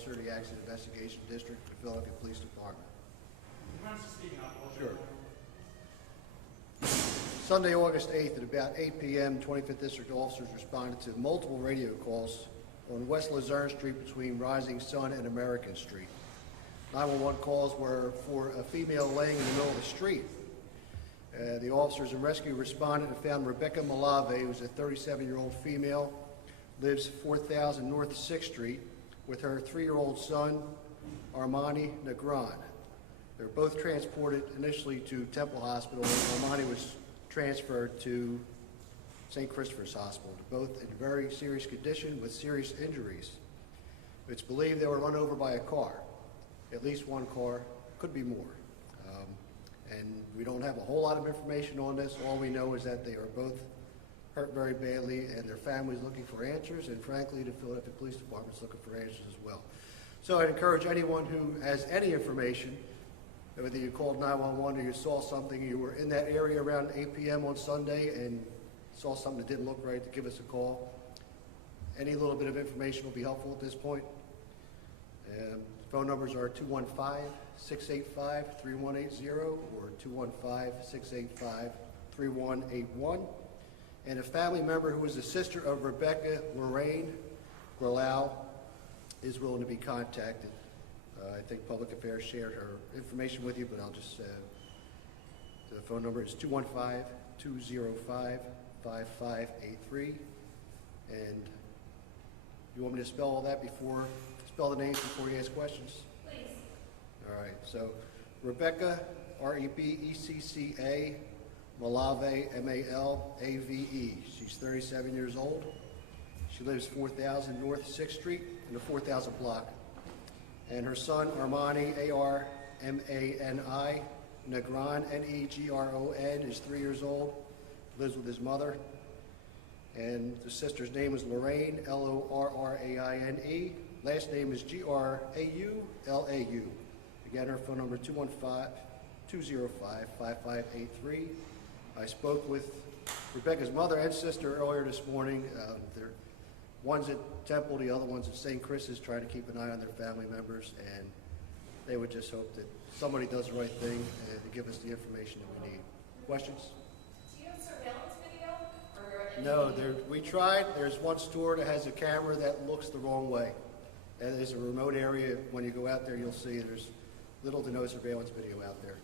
Officer of the Accident Investigation District for the Philadelphia Police Department. Sure. Sunday, August 8th at about 8 p.m., 25th District officers responded to multiple radio calls on West Luzerne Street between Rising Sun and American Street. 911 calls were for a female laying in the middle of the street. The officers and rescue responded and found Rebecca Malave, who's a 37-year-old female, lives 4000 North 6th Street with her 3-year-old son, Armani Negron. They were both transported initially to Temple Hospital, and Armani was transferred to St. Christopher's Hospital, both in very serious condition with serious injuries. It's believed they were run over by a car, at least one car, could be more. And we don't have a whole lot of information on this. All we know is that they are both hurt very badly, and their families looking for answers, and frankly, the Philadelphia Police Department's looking for answers as well. So I'd encourage anyone who has any information, whether you called 911 or you saw something, you were in that area around 8 p.m. on Sunday and saw something that didn't look right, to give us a call. Any little bit of information will be helpful at this point. Phone numbers are 215-685-3180 or 215-685-3181. And a family member who is the sister of Rebecca Lorraine Grelau is willing to be contacted. I think Public Affairs shared her information with you, but I'll just the phone number is 215-205-5583. And you want me to spell all that before, spell the names before you ask questions? Please. All right, so Rebecca, R-E-B-E-C-C-A, Malave, M-A-L-A-V-E. She's 37 years old. She lives 4000 North 6th Street in the 4000 block. And her son, Armani, A-R-M-A-N-I, Negron, N-E-G-R-O-N, is 3 years old, lives with his mother. And the sister's name is Lorraine, L-O-R-R-A-I-N-E. Last name is G-R-A-U-L-A-U. Again, her phone number 215-205-5583. I spoke with Rebecca's mother and sister earlier this morning. One's at Temple, the other one's at St. Chris's, trying to keep an eye on their family members, and they would just hope that somebody does the right thing and to give us the information that we need. Questions? Do you have surveillance video? Or No, we tried. There's one store that has a camera that looks the wrong way. And there's a remote area. When you go out there, you'll see there's little to no surveillance video out there.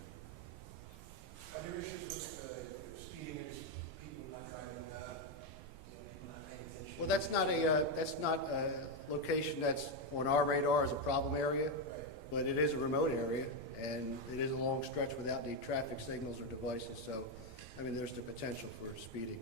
Are there issues with speeding and people not driving, people not paying attention? Well, that's not a location that's on our radar as a problem area, but it is a remote area, and it is a long stretch without any traffic signals or devices. So, I mean, there's the potential for speeding.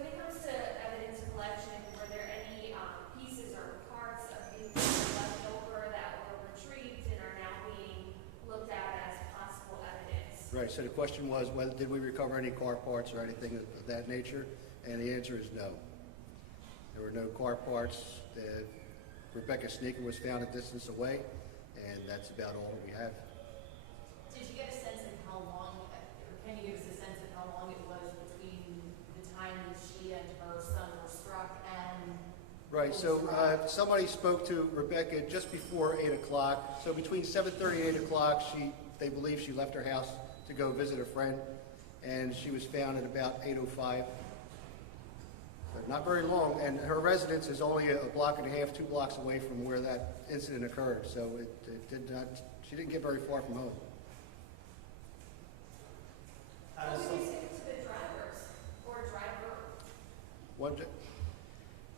when it comes to evidence collection, were there any pieces or parts of vehicles left over that were retrieved and are now being looked at as possible evidence? Right. So the question was, whether did we recover any car parts or anything of that nature? And the answer is no. There were no car parts. Rebecca's sneaker was found a distance away, and that's about all we have. Did you get a sense of how long, or can you give us a sense of how long it was between the time that she and her son were struck and... Right, so somebody spoke to Rebecca just before 8 o'clock. So between 7:30 and 8 o'clock, they believe she left her house to go visit a friend, and she was found at about 8:05. Not very long, and her residence is only a block and a half, 2 blocks away from where that incident occurred. So she didn't get very far from home. What would you say to the drivers or driver?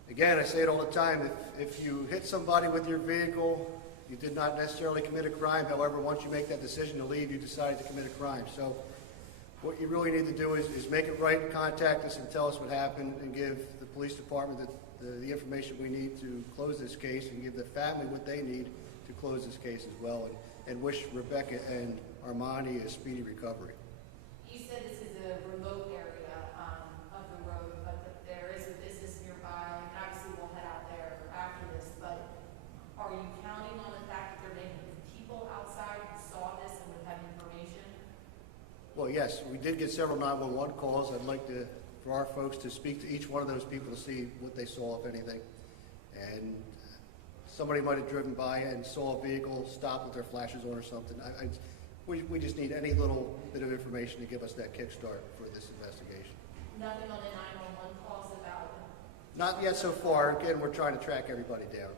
Again, I say it all the time, if you hit somebody with your vehicle, you did not necessarily commit a crime. However, once you make that decision to leave, you decided to commit a crime. So what you really need to do is make it right, contact us and tell us what happened, and give the police department the information we need to close this case, and give the family what they need to close this case as well, and wish Rebecca and Armani a speedy recovery. You said this is a remote area of the road, but there is a business nearby, and obviously we'll head out there after this, but are you counting on the fact that there may have been people outside who saw this and would have information? Well, yes, we did get several 911 calls. I'd like for our folks to speak to each one of those people to see what they saw, if anything. And somebody might have driven by and saw a vehicle, stopped with their flashes on or something. We just need any little bit of information to give us that kickstart for this investigation. Nothing on the 911 calls about, Not yet so far. Again, we're trying to track everybody down.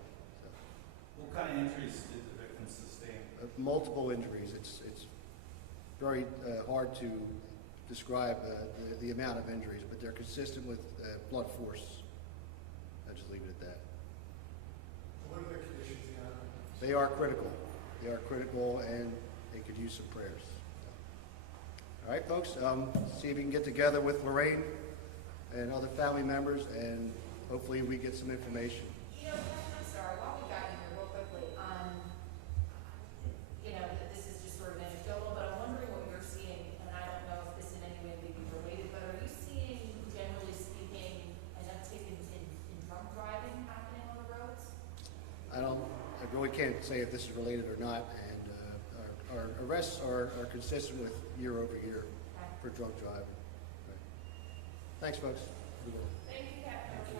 What kind of injuries did the victim sustain? Multiple injuries. It's very hard to describe the amount of injuries, but they're consistent with blunt force. I'll just leave it at that. What are their conditions now? They are critical. They are critical, and they could use some prayers. All right, folks. See if we can get together with Lorraine and other family members, and hopefully we get some information. you know, I'm sorry, while we got you here real quickly, you know, this is just sort of anecdotal, but I'm wondering what you're seeing, and I don't know if this in any way may be related, but are you seeing, generally speaking, an uptick in drunk driving happening on the roads? I really can't say if this is related or not, and our arrests are consistent with year over year for drunk driving. Right. Thanks, folks. Thank you, Captain.